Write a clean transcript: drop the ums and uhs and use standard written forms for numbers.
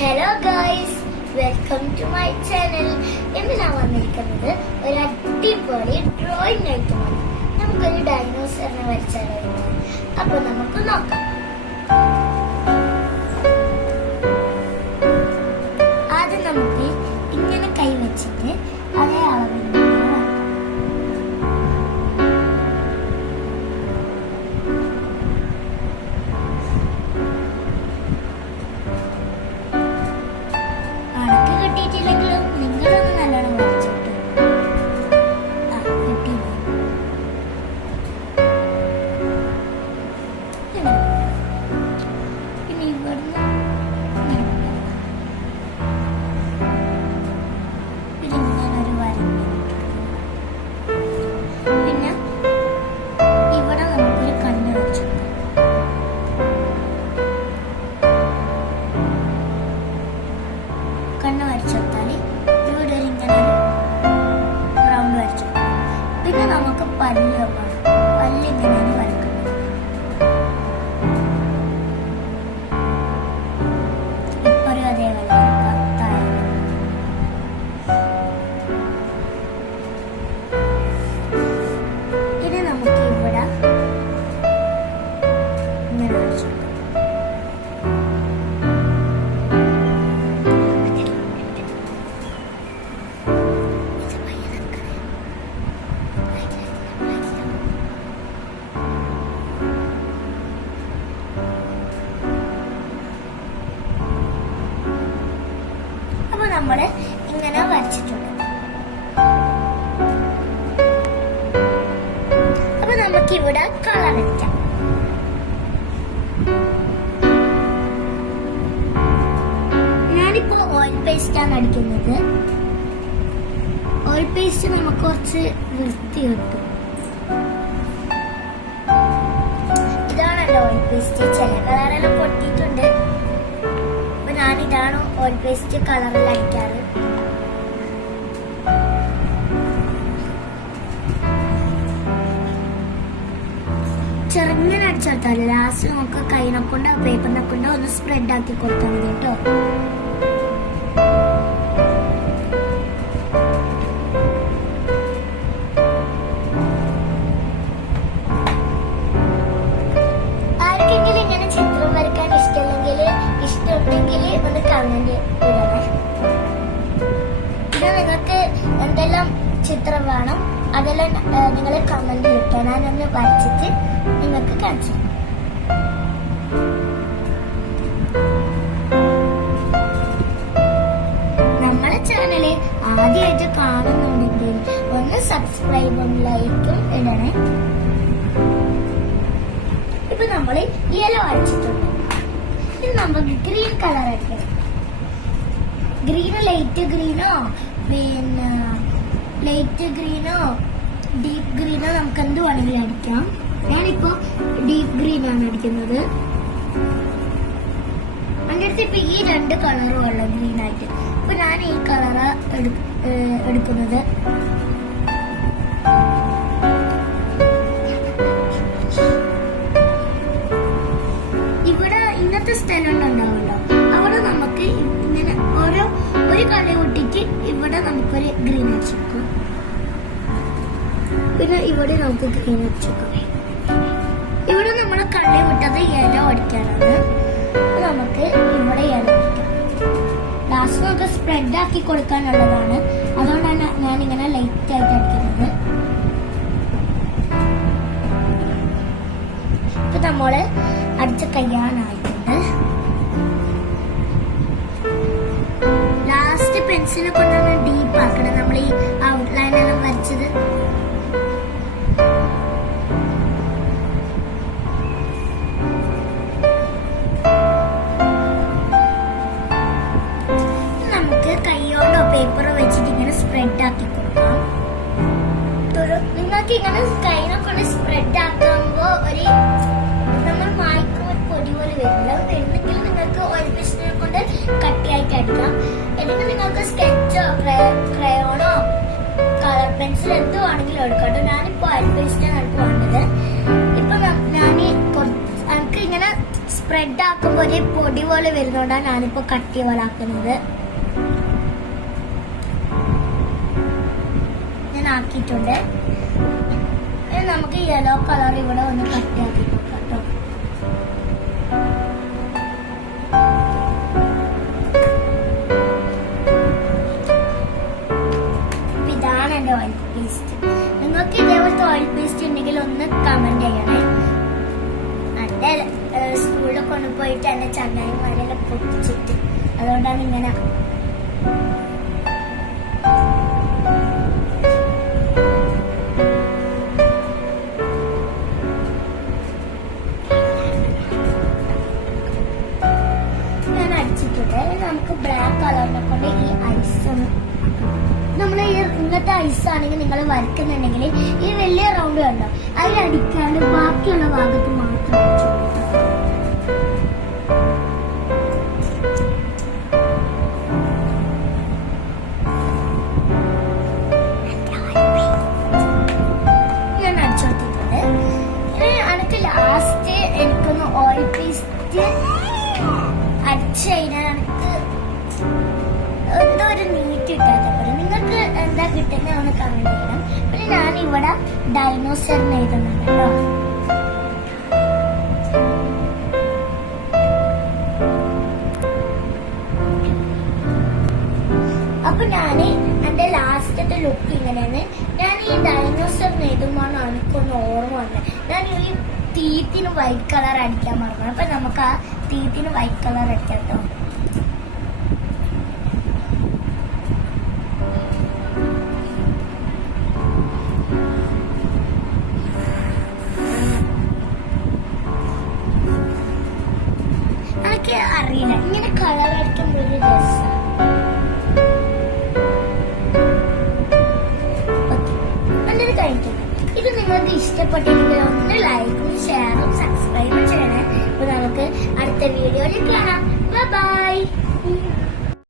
Hello guys, welcome to my channel. ഇന്ന് ഞാൻ വന്നിരിക്കുന്നത് ഒരു അടിപൊളി ഡ്രോയിങ് ആയിട്ടുമാണ്. നമുക്കൊരു ഡൈനോസറിനെ വരച്ചാലോ? അപ്പൊ നമുക്ക് നോക്കാം. ആദ്യം നമുക്ക് ഇങ്ങനെ കൈ വെച്ചിട്ട് അതേ അളവിൽ കണ്ണ് വരച്ചെടുത്താൽ ഇവിടെ ഇങ്ങനെ റൗണ്ട് വരച്ചു. പിന്നെ നമുക്ക് പല്ലിങ്ങനെയാണ് വരക്കുന്നത്. ഇപ്പൊ ഒരു അതേപോലെ ഇനി നമുക്ക് ഇവിടെ ഇങ്ങനെ വരച്ചു. നമ്മള് ഇങ്ങനെ വരച്ചിട്ടുണ്ട്. അപ്പൊ നമുക്ക് ഇവിടെ കളർ അടിക്കാം. ഞാനിപ്പോ ഓയിൽ പേസ്റ്റ് ആണ് അടിക്കുന്നത്. ഓയിൽ പേസ്റ്റ് നമുക്ക് കുറച്ച് വൃത്തി കിട്ടും. ഇതാണല്ലോ ഓയിൽ പേസ്റ്റ്. ചില കളറെല്ലാം പൊട്ടിയിട്ടുണ്ട്. ഞാനിതാണ് ഓയിൽ പേസ്റ്റ് കളറിൽ അടിക്കാറ്. ചെറുങ്ങനെ അടിച്ചെടുത്താൽ ലാസ്റ്റ് നമുക്ക് കൈനെ കൊണ്ട് പേപ്പറിനെ കൊണ്ട് ഒന്ന് സ്പ്രെഡ് ആക്കി കൊടുത്താൽ മതി കേട്ടോ. ആർക്കെങ്കിലും ഇങ്ങനെ ചിത്രം വരയ്ക്കാൻ ഇഷ്ടമുണ്ടെങ്കിൽ ഒന്ന് കമന്റ് ഇടണേ. പിന്നെ നിങ്ങൾക്ക് എന്തെല്ലാം ചിത്രം വേണം അതെല്ലാം നിങ്ങൾ കമന്റ് ഇട്ടാൽ ഞാനൊന്ന് വരച്ചിട്ട് നിങ്ങൾക്ക് കാണിച്ചു. നമ്മളെ ചാനല് ആദ്യമായിട്ട് കാണുന്നുണ്ടെങ്കിൽ ഒന്ന് സബ്സ്ക്രൈബും ലൈക്കും ഇടണേ. ഇപ്പൊ നമ്മള് യെല്ലോ വരച്ചിട്ടുണ്ട്. നമുക്ക് ഗ്രീൻ കളർ അടിക്കണം. ഗ്രീന് ലൈറ്റ് ഗ്രീനോ പിന്നെ ലൈറ്റ് ഗ്രീനോ ഡീപ്പ് ഗ്രീനോ നമുക്ക് എന്ത് വേണമെങ്കിലും അടിക്കാം. ഞാനിപ്പോ ഡീപ്പ് ഗ്രീൻ ആണ് അടിക്കുന്നത്. എൻ്റെ അടുത്ത് ഇപ്പൊ ഈ രണ്ട് കളറും ഉള്ളത് ഗ്രീൻ ആയിട്ട്. ഇപ്പൊ ഞാൻ ഈ കളറ് എടുക്കുന്നത്. സ്ഥലം ഉണ്ടാവുമല്ലോ, അവിടെ നമുക്ക് ഇങ്ങനെ ഒരു കളി കൂട്ടിട്ട് ഇവിടെ നമുക്കൊരു ഗ്രീൻ അടിച്ചെടുക്കും. പിന്നെ ഇവിടെ നമുക്ക് ഗ്രീൻ അടിച്ചെടുക്കും. ഇവിടെ നമ്മൾ കളി വിട്ടത് യെല്ലോ അടിക്കാനാണ്. നമുക്ക് ഇവിടെ യെല്ലോ അടിക്കാം. ലാസ്റ്റ് നമുക്ക് സ്പ്രെഡ് ആക്കി കൊടുക്കാനുള്ളതാണ്. അതുകൊണ്ടാണ് ഞാനിങ്ങനെ ലൈറ്റ് ആയിട്ട് അടിക്കുന്നത്. ഇപ്പൊ നമ്മള് അടിച്ച കഴിയാനായിട്ടുണ്ട്. ലാസ്റ്റ് പെൻസിലിനെ കൊണ്ടാണ് ഡീപ്പ് ആക്കണം നമ്മൾ ഈ ഔട്ട്ലൈൻ എല്ലാം വരച്ചത്. നമുക്ക് കൈയോണ്ടോ പേപ്പറോ വെച്ചിട്ട് ഇങ്ങനെ സ്പ്രെഡ് ആക്കി കൊടുക്കാം. നിങ്ങൾക്ക് ഇങ്ങനെ കൈനെ കൊണ്ട് സ്പ്രെഡ് ആക്കുമ്പോ ഒരു നമ്മൾ മായ്ക്കുമ്പോൾ പൊടി പോലെ വരില്ല. വരുന്നെങ്കിൽ നിങ്ങൾക്ക് ഓയിൽ പേസ്റ്റിനെ കൊണ്ട് കട്ടിയായിട്ട് അടിക്കാം. അല്ലെങ്കിൽ നിങ്ങൾക്ക് സ്കെച്ചോ ക്രയോണോ കളർ പെൻസിൽ എന്ത് വേണമെങ്കിലും എടുക്കാം. ഞാനിപ്പോ ഓയിൽ പേസ്റ്റിനാണ് വേണ്ടത്. ഇപ്പൊ ഞാൻ എനിക്ക് ഇങ്ങനെ സ്പ്രെഡ് ആക്കുമ്പോൾ ഒരു പൊടി പോലെ വരുന്നോണ്ടാണ് ഞാനിപ്പോ കട്ടി പോലെ ആക്കുന്നത്. ഞാൻ ആക്കിയിട്ടുണ്ട്. നമുക്ക് യെല്ലോ കളർ ഇവിടെ ഒന്ന് കട്ടിയാക്കി നോക്കാം കേട്ടോ. ഇതാണ് എന്റെ ഓയിൽ പേസ്റ്റ്. നിങ്ങൾക്ക് ഇതേപോലത്തെ ഓയിൽ പേസ്റ്റ് ഉണ്ടെങ്കിൽ ഒന്ന് കമന്റ് ചെയ്യണേ. എന്റെ സ്കൂളിൽ കൊണ്ടുപോയിട്ട് എന്റെ ചങ്ങായിമാരെല്ലാം പൊട്ടിച്ചിട്ട് അതുകൊണ്ടാണ് ഇങ്ങനെ. നമുക്ക് ബ്ലാക്ക് കളറിനെ കൊണ്ട് ഈ ഐസ് നമ്മൾ ഇങ്ങനത്തെ ഐസ് ആണെങ്കിൽ നിങ്ങൾ വരയ്ക്കുന്നുണ്ടെങ്കിൽ ഈ വലിയ റൗണ്ട് കണ്ടോ അതിൽ അടിക്കാണ്ട് ബാക്കിയുള്ള ഭാഗത്ത് മാത്രം ഞാൻ അടിച്ചു കൊടുത്തിട്ടുണ്ട്. എനിക്ക് ലാസ്റ്റ് എനിക്കൊന്ന് ഓയിൽ പേസ്റ്റ് അടിച്ചു കഴിഞ്ഞാൽ എനിക്ക് എന്തോ ഒരു നീറ്റ് കിട്ടാത്ത പോലെ. നിങ്ങൾക്ക് എന്താ കിട്ടുന്നത് ഒന്ന് കമന്റ് ചെയ്യണം. പിന്നെ ഞാനിവിടെ ഡൈനോസറിന് എഴുതുന്നുണ്ട് കേട്ടോ. അപ്പൊ ഞാന് എന്റെ ലാസ്റ്റത്തെ ലുക്ക് ഇങ്ങനെയാണ്. ഞാൻ ഈ ഡൈനോസറിന് എഴുതുമ്പോഴാണ് എനിക്കൊന്ന് ഓർമ്മ വന്നത്. ഞാൻ ഈ തീത്തിന് വൈറ്റ് കളർ അടിക്കാൻ മറന്നു. അപ്പൊ നമുക്ക് ആ തീത്തിന് വൈറ്റ് കളർ അടിക്കാം കേട്ടോ. എനിക്ക് അറിയില്ല ഇങ്ങനെ കളർ അടിക്കുമ്പോൾ ഒരു രസം. നല്ലത് കഴിഞ്ഞിട്ടുണ്ട്. ഇത് നിങ്ങൾക്ക് ഇഷ്ടപ്പെട്ടെങ്കിൽ ഒന്ന് ലൈക്കും ഷെയറും സബ്സ്ക്രൈബും ചെയ്യണേ. അപ്പൊ നമുക്ക് അടുത്ത വീഡിയോയിൽ